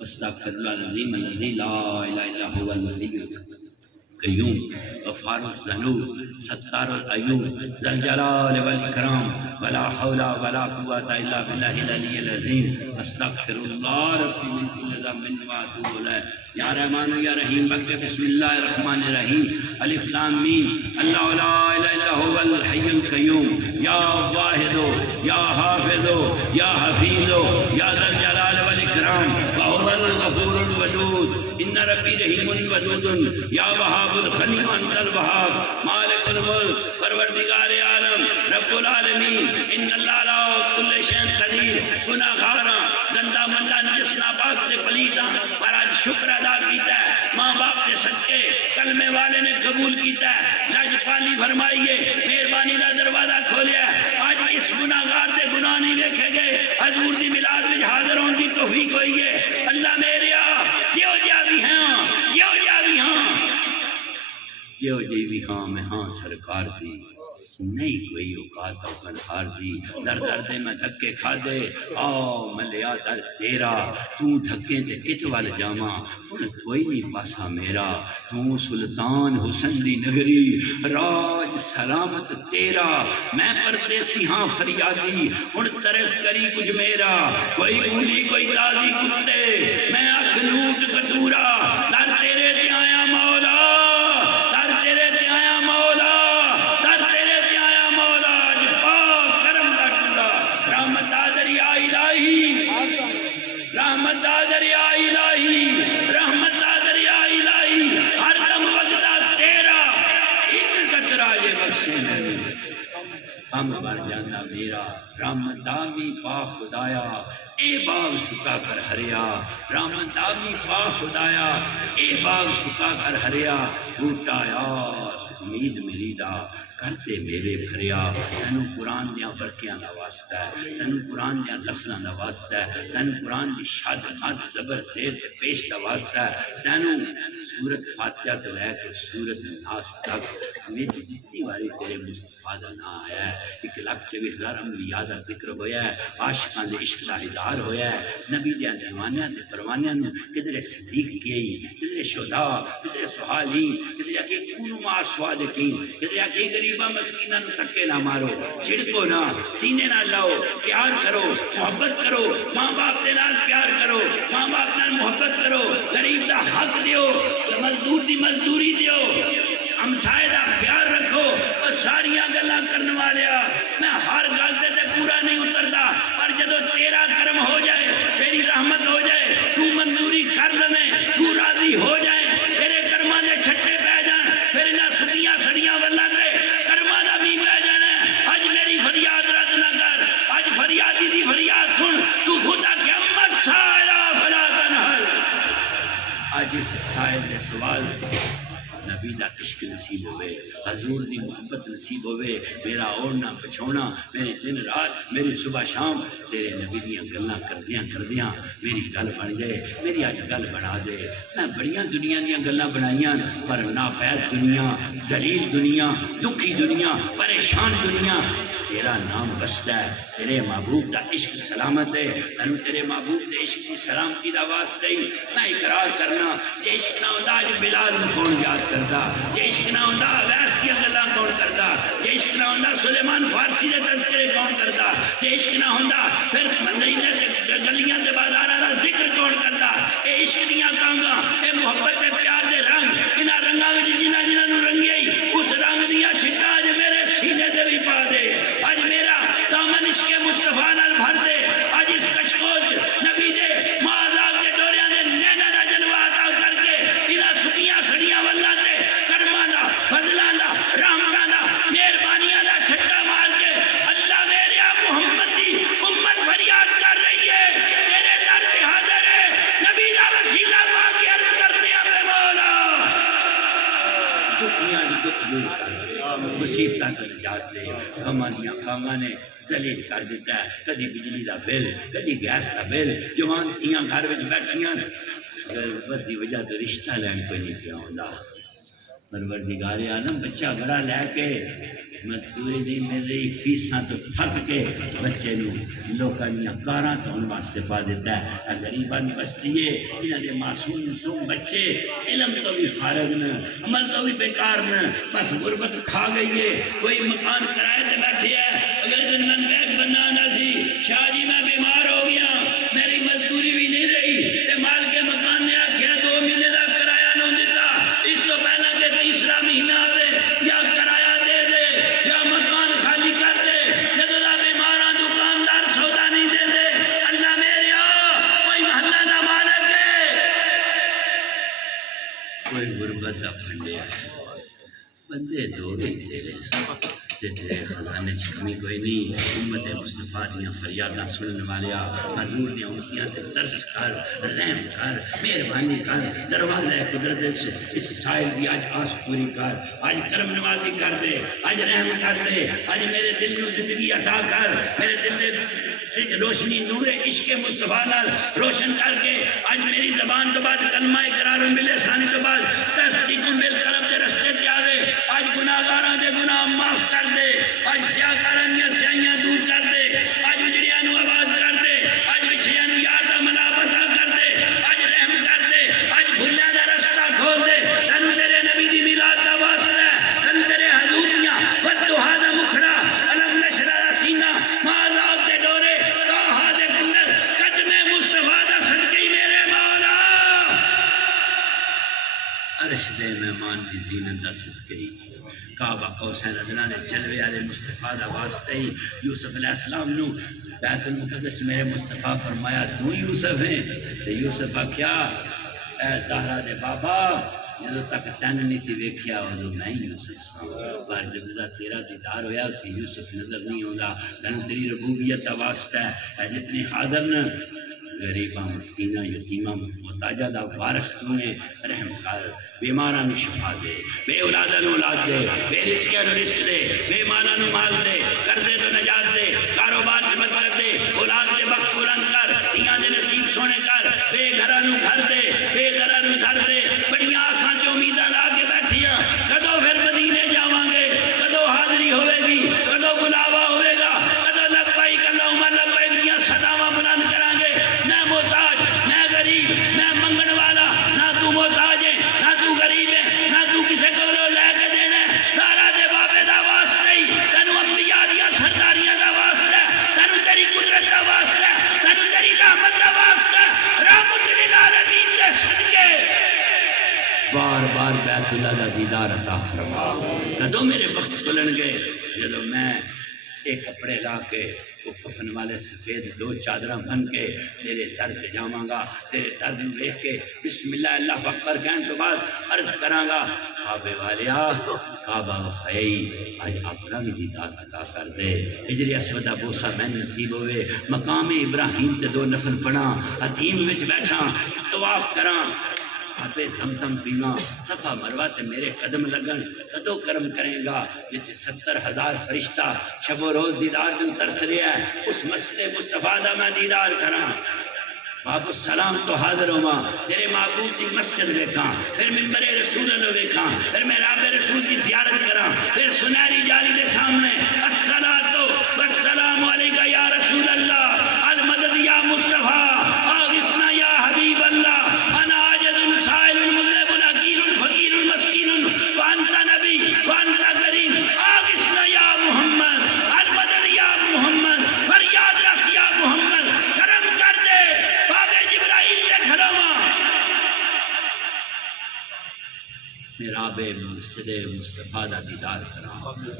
استغفر اللہ العظیم الذی لا الہ الا هو الحی القیوم غفار الذنوب ستار العیوب ذا الجلال والاکرام ولا حول ولا قوة الا باللہ العلی العظیم استغفر اللہ ربی من کل ذنب واتوب الیہ یا رحمان یا رحیم بک بسم اللہ الرحمن الرحیم الف لام میم اللہ لا الہ الا هو الحی القیوم یا واحد یا حافظ یا حفیظ یا ذا الجلال والاکرام وهو الغفور الودود ان ربی رحیم ودود یا وهاب الغنی انت الوهاب مالک الملک پروردگار عالم رب العالمین ان اللہ لا کل شیء قدیر گناہگاراں گندا مندا نجس ناپاک تے پلیتاں پر آج شکر ادا کیتا ہے ماں باپ کے صدقے کلمے والے نے قبول کیتا ہے لاج پالی فرمائیے مہربانی دا دروازہ کھولیا ہے آج اس گناہگار دے گناہ نہیں دیکھے گئے حضور دی میلاد وچ حاضر ہون دی توفیق ہوئی ہے اللہ میرے جیو جا بھی ہاں جیو جا بھی ہاں جیو جی بھی ہاں میں ہاں سرکار دی نہیں کوئی اوقات اوکن ہار دی در دے میں دھکے کھا دے آؤ ملیا در تیرا تو دھکے دے کت وال جاما کوئی نہیں پاسا میرا تو سلطان حسن دی نگری راج سلامت تیرا میں پردیسی ہاں فریادی ان ترس کری کچھ میرا کوئی بولی کوئی تازی کتے میں اکھنوٹ کتورا در تیرے تے آیا مولا رحمت دریا الہی رحمت دریا الہی ہر دم وقتہ تیرا ایک قطرہ یہ بخشے میں ہم بر جانا میرا رحمت دامی پا خدایا اے باغ سکا کر ہریا رحمت دامی پا خدایا اے باغ سکا کر ہریا بوٹایا امید میری دا کرتے میرے بھریا تینو قرآن دیاں برکیاں دا واسطہ ہے تینو قرآن دیاں لفظاں دا واسطہ ہے تینو قرآن دی شاد مد زبر زیر تے پیش دا واسطہ ہے تینو سورت فاتحہ تو لے کے سورت ناس تک ہمیں جتنی واری تیرے مصطفیٰ دا نا آیا ہے 1,24,000 انبیاء دا ذکر ہویا ہے عاشقاں دے عشق دا ہدار ہویا ہے نبی دیاں دیوانیاں تے پروانیاں نو کدھر صدیق کیئی کدھر شہداء کدھر صحالین کدھر کہ کونو ما صادقین کدھر کہ غریباں مسکیناں نو تکے نہ مارو چھڑکو نہ سینے نہ لاؤ پیار کرو محبت کرو ماں باپ دے نال پیار کرو ماں باپ نال محبت کرو غریب دا حق دیو مزدور دی مزدوری دیو ہمسائے دا خیال رکھو اور ساریاں گلاں کرنے والیا میں ہر گل تے پورا نہیں اتردا پر جدو تیرا کرم ہو جائے تیری رحمت ہو جائے تو منظوری کر لے تو راضی ہو جائے تیرے کرماں دے چھٹے پہ جان پھر نہ سکیاں سڑیاں ولاں تے کرماں دا بھی پہ جانا اج میری فریاد رد نہ کر اج فریادی دی فریاد سن تو خدا کہ مسائلہ فلا تنہل اج اس سائل دے سوال نبی دا عشق نصیب ہوئے حضور دی محبت نصیب ہوئے میرا اوڑنا پچھونا میرے دن رات میری صبح شام تیرے نبی دیاں گلاں کردیاں میری گل بن جائے میری آج گل بنا دے میں بڑیاں دنیا دیاں گلاں بنائیاں پر ناپید دنیا ذلیل دنیا دکھی دنیا پریشان دنیا تیرا نام بستا ہے تیرے محبوب دا عشق سلامت ہے تنو تیرے محبوب دے عشق کی سلامتی دا واسطہ ہی میں اقرار کرنا یہ عشق نہ ہوتا آج بلال نو کون یاد کردا یہ عشق نہ ہوتا ویس دیا گلاں کون کردا یہ عشق نہ ہوتا سلیمان فارسی دے تذکرے کون کردا یہ عشق نہ ہوتا پھر مدینے دے گلیاں دے بازاراں دا ذکر کون کردا اے عشق دیاں کانگاں اے محبت دے پیار دے رنگ انہاں رنگاں وچ جنہاں نو رنگیائی اس رنگ دیاں چھٹاں اج میرے سینے تے بھی پا دے آج میرا دامن عشق مصطفیٰ نال بھر دے آج اس کشکول نبی دے معاذات دے ڈوریاں دے نینا دا جلوہ عطا کر کے انہاں سکیاں سڑیاں واللہ دے کرماں دا فضلاں دا رحمتاں دا مہربانیاں دا چھٹا مار کے اللہ میرے محمد دی امت فریاد کر رہی ہے تیرے در پہ حاضر ہے نبی دا وسیلہ پا کے عرض کرتے ہیں مولا دکھیاں دی دکھ دور کر مصیبتاں سے نجات دے غماں دیاں کاماں نے ذلیل کر دیتا ہے کدی بجلی دا بل کدی گیس دا بل جوان تھیاں گھر وچ بیٹھیاں غربت دی وجہ تو رشتہ لین کوئی نہیں پیا ہوندا پروردگار عالم بچہ بڑا لے کے مزدوری نہیں مل رہی فیساں تو تھک کے بچے نو لوکاں دیاں کاراں دھون واسطے پا دیتا ہے. غریباں دی بستی ہے انہاں دے معصوم بچے علم تو بھی فارغ نہ عمل تو بھی بیکار نہ بس غربت کھا گئی ہے. کوئی مکان کرائے تے بیٹھے ہے. اگلے دن من میں ایک بندہ آندا سی شاہ جی میں بیمار ہو گیا میری مزدوری بھی نہیں رہی تے مال کے مکان نے آکھیا 2 مہینے دا کرایہ نہ دیتا اس تو پہلا کہ تیسرا مہینہ آوے یا کرایہ دے دے یا مکان خالی کر دے. جدوں دا بیماراں دکاندار سودا نہیں دے دے. اللہ میرے کوئی محلہ دا مالک ہے کوئی غربت دا پھنڈیا ہے. بندے دو ہی تیرے تیرے خزانے چ کمی کوئی نہیں. امت مصطفیٰ دیاں فریاداں سنن والیا حضور دیاں امتیاں تے ترس کر رحم کر مہربانی کر دروازہ قدرت سے اس سائل کی آج آس پوری کر. آج کرم نوازی کر دے آج رحم کر دے. آج میرے دل نو زندگی عطا کر. میرے دل دے روشنی نور عشق مصطفیٰ نال روشن کر کے آج میری زبان تو بعد کلمہ اقرار ملے ثانی تو بعد تصدیق مل کرم دے رستے تے آوے. آج گناہگاراں دے گناہ معاف کر دے. آج سیاہکاراں دیاں سیاہیاں دور کر دے. آج اجڑیاں نو آباد کر دے. آج بچھڑیاں نو یار دا ملاپ عطا کر دے. آج رحم کر دے. آج بھلیاں دا رستہ کھول دے. تینو تیرے نبی دی میلاد دا واسطہ ہے. تینو تیرے حضور دیاں والدحا دا مکھڑا علم نشرہ دا سینہ معاذ دے ڈورے توحا دے کنر قدم مصطفیٰ دا صدقی میرے مولا عرش دے مہمان دی زینت دا صدقی کعبہ قوسین ادنیٰ نے جلوے والے مصطفیٰ دا واسطے ہی یوسف علیہ السلام نو بیت المقدس میرے مصطفیٰ فرمایا تو یوسف ہیں. تے یوسف کیا اے زہرا دے بابا جدو تک تین نہیں سی ویکھیا ادو میں یوسف سا پر جدو تیرا دیدار ہویا تھی یوسف نظر نہیں ہوندا. تینوں تیری ربوبیت دا واسطہ ہے. جتنے حاضر نہ غریباں مسکیناں یتیماں محتاجاں دا وارث تو نے رحم کر. بیماراں نو شفا دے. بے اولاداں نو اولاد دے. بے رزقاں نو رزق دے. بے مالاں نو مال دے. قرضے تو نجات دے. کاروبار چ برکت دے. اولاد دے بخت بلند کر. دھیاں دے نصیب سونے کر. بے گھراں نو گھر دے. بے دراں نو گھر دے. بڑیاں آساں جو امیداں لا کے بیٹھیاں کدو پھر مدینے جاواں گے کدو حاضری ہوے گی کدو بلاوا ہوے گا کدو لبیک اللہم لبیک دیاں صداواں بلند کران گے. میں محتاج میں غریب میں منگن والا نہ تو محتاج ہے نہ تو غریب ہے نہ تو کسے کو لے کے دینا ہے. زہرا دے بابے دا واسطے ہی تینوں انبیاء دیاں سرداریاں دا واسطہ ہے. تینوں تیری قدرت دا واسطہ ہے. تینوں تیری رحمت دا واسطہ ہے. رحمت للعالمین دے صدقے بار بار بیت اللہ دا دیدار عطا فرما. کدو میرے وقت کھلن گے جدو میں ایک کپڑے لا کے وہ کفن والے سفید 2 چادراں بن کے تیرے در پہ جاواں گا. تیرے در نو دیکھ کے بسم اللہ اللہ اکبر کہنے تو بعد عرض کراں گا کعبے والیا کعبہ وخی آج اپنا بھی دیدار عطا کر دے. حجر اسود دا بوسہ میں نصیب ہوئے. مقام ابراہیم تے 2 نفل پڑھاں حتیم وچ بیٹھاں طواف کراں آبے زمزم پیواں صفا مروہ تے میرے قدم لگن. کدو کرم کرے گا جتے 70,000 فرشتہ شب و روز دیدار دے ترس رہا ہے. اس مسجد مصطفیٰ دا میں دیدار کراں. باب السلام تو حاضر ہوا تیرے محبوب دی مسجد ویکھاں. پھر منبر رسول اللہ ویکھاں. پھر میں راب رسول کی زیارت کراں. پھر سنہری جالی دے سامنے الصلاۃ والسلام علیکہ یا رسول اللہ المدد یا مصطفیٰ آغثنا یا حبیب اللہ انا عاجز سائل مذنب حقیر فقیر مسکین وانت نبی وانت کریم آغثنا یا محمد المدد یا محمد فریاد رس یا محمد کرم کر دے. بابے جبرائیل دے کھلواں میراب مسجد مصطفیٰ دا دیدار کراں.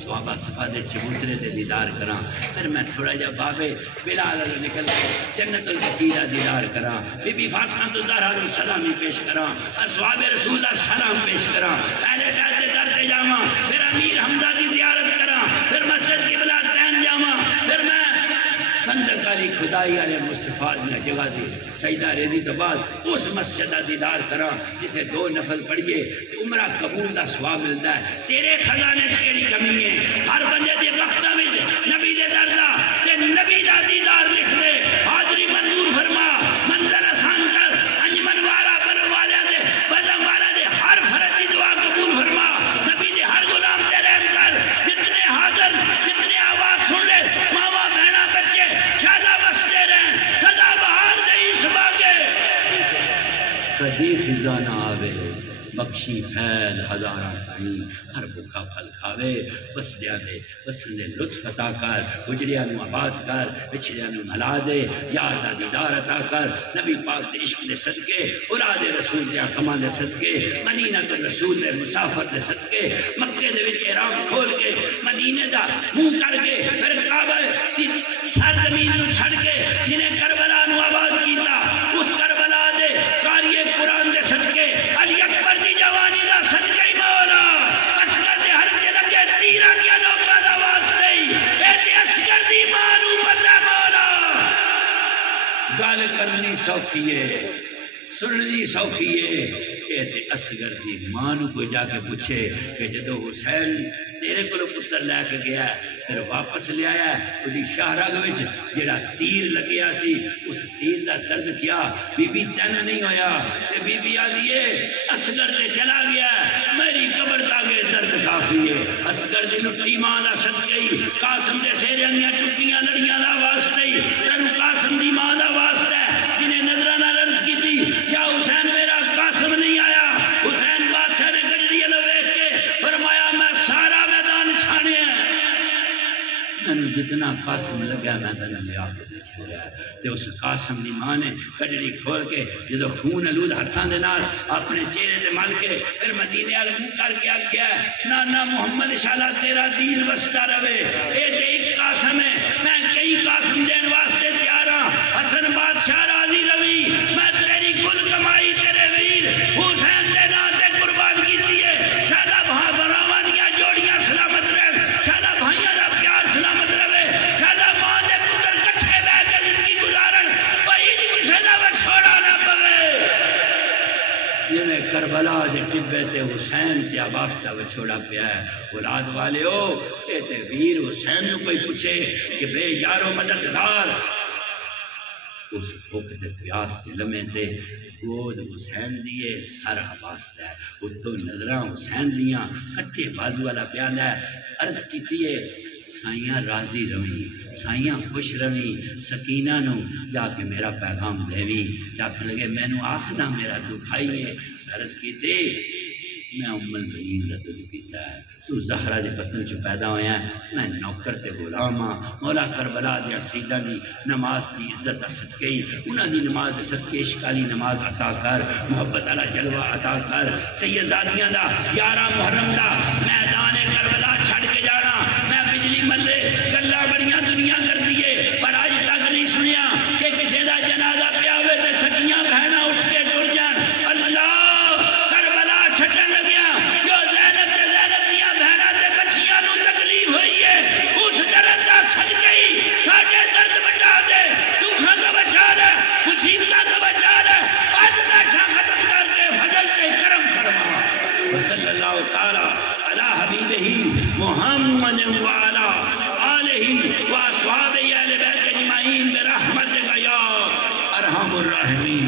صحابہ صفا دے چبوترے دے دیدار کراں. پھر میں تھوڑا جا بابے بلال علیہ نکل کے جنت البقیع دا دیدار کراں. بی بی فاطمہ تو زہرا نو سلامی پیش کراں. اصحاب رسول اللہ سلام پیش کراں. اہل بیت دے در تے جاواں. پھر امیر حمزہ دی زیارت کراں. پھر مسجد قبلہ تین جاواں. پھر میں خندق علی خدائی علیہ مصطفیٰ نے جگہ دی سجدہ ریزی تو بعد اس مسجد دا دیدار کراں جتے 2 نفل پڑھیے عمرہ قبول دا ثواب ملتا ہے. تیرے خزانے چ کیڑی کمی ہے. ہر بندے دے وقتاں وچ نبی دے در دا تے نبی دا دیدار لکھ دے. حاضری منظور فرما. منظر آسان کر. انجمن والا بلو والے دے بزم والا دے ہر فرد دی دعا قبول فرما. کدی خزاں نہ آوے بخشی فیض ہزاراں تائیں ہر بھوکا پھل کھاوے وسدیاں دے وسن دے لطف عطا کر اجڑیاں نو آباد کر بچڑیاں نو بھلا دے یار دا دیدار عطا کر نبی پاک دے عشق دے صدقے اولاد رسول دے احکاماں دے صدقے مدینہ تو رسول دے مسافر دے صدقے مکے دے وچ احرام کھول کے مدینے دا منہ کر کے پھر کعبہ دی سرزمین نو چھڑ کے جنہیں کربلا نو آباد کیتا اس کربلا دے قاری قرآن دے صدقے علی اکبر دی جوانی دا صدقہ مولا اصغر دے ہر کے لگے تیرہ کیا نوکا دا واسطے اے تے اصغر دی مانو پتہ مولا گال کرنی سوکھیے سننی سوکھیے اے تے اصغر دی مانو کو جا کے پوچھے کہ جدو حسین تیرے کو پتر لے کے گیا ہے پھر واپس لے آیا ہے وہ شاہراگ وچ جڑا تیر لگیا سی اس تیر دا درد کیا بی بی تین نہیں ہویا تے بی بی آدھیے اصغر تے چلا گیا ہے میری قبر تاگے درد کافی ہے اصغر دی لٹی ماں دا صدقے قاسم دے سیرے دیاں ٹکیاں لڑیاں دا واسطے تینو قاسم دی ماں دا واسطہ ہے جنہیں نظرانہ عرض کی تھی یا حسین میرا قاسم نہیں آیا حسین بادشاہ نے گجڑی لویک کے فرمایا میں سارا میدان چھانے ہیں میں جتنا قاسم لگا میں تنہ لیا کے چھوڑا ہے تے اس قاسم دی ماں نے گجڑی کھول کے جدو خون علود ہتھاں دے نال اپنے چہرے تے مل کے پھر مدینے والے منہ کر کے آکھیا ہے نانا محمد شالا تیرا دین وستا رہے اے تے ایک قاسم ہے میں کئی قاسم دین واسطے تیار ہاں حسن بادشاہ راضی روی میں تیری کل کمائی تیرے ویر حسین دے نام تے قربان کیتی ہے شالا بھراواں دیاں جوڑیاں سلامت رہے شالا بھائیاں دا پیار سلامت رہے شالا ماں دے پتر کٹھے بیٹھ کے زندگی گزارن بھائی کسے دا چھوڑا نہ پوے یہ میں کربلا دے ٹبے تے حسین تے عباس دا چھوڑا پیا ہے اولاد والے ہو اے تے ویر حسین نو کوئی پوچھے کہ بے یارو مددگار اس بھوک دے پیاس دے لمحے تے گود حسین دیے سر عباس ہے اتو نظراں حسین دیاں کٹے بازو والا پیانا ہے عرض کیتی ہے سائیاں راضی روی سائیاں خوش روی سکینہ نو جا کے میرا پیغام دیوی جا کے لگے میں نو آخنا میرا دکھائی ہے عرض کیتے میں ام المنین دا دودھ پیتا ہے تو زہرہ دے پتن چو پیدا ہویا ہے میں نوکر تے غلاما مولا کربلا دے سیدہ دی نماز دی عزت صدقے انہاں دی نماز دے صدقے اشکالی نماز عطا کر محبت علی جلوہ عطا کر سیدزادیاں دا یارہ محرم دا میدان کربلا چھڑ کے جانا میں بجلی ملے گلہ بڑیاں دنیا کر دیے پر آج تک نہیں سنیا کہ کسی دا جنازہ پیاوے تے سکیاں بہنا اٹھ کے ٹر جان اللہ کربلا چھٹن لگیا جو زینب تے زینب دیاں بہنا تے بچیاں نو تکلیف ہوئی ہے اس درد دا صدقے ساڑھے درد بٹا دے دکھاں کا بچا رہے مصیبتہ کا بچا رہے آج پیشہ ختم کر کے فضل تے کرم فرما وصلی اللہ تعالی علی حبیبہ محمد وعلا آلہ واصحابہ اہل بیت اجمعین برحمتک یا ارحم الراحمین.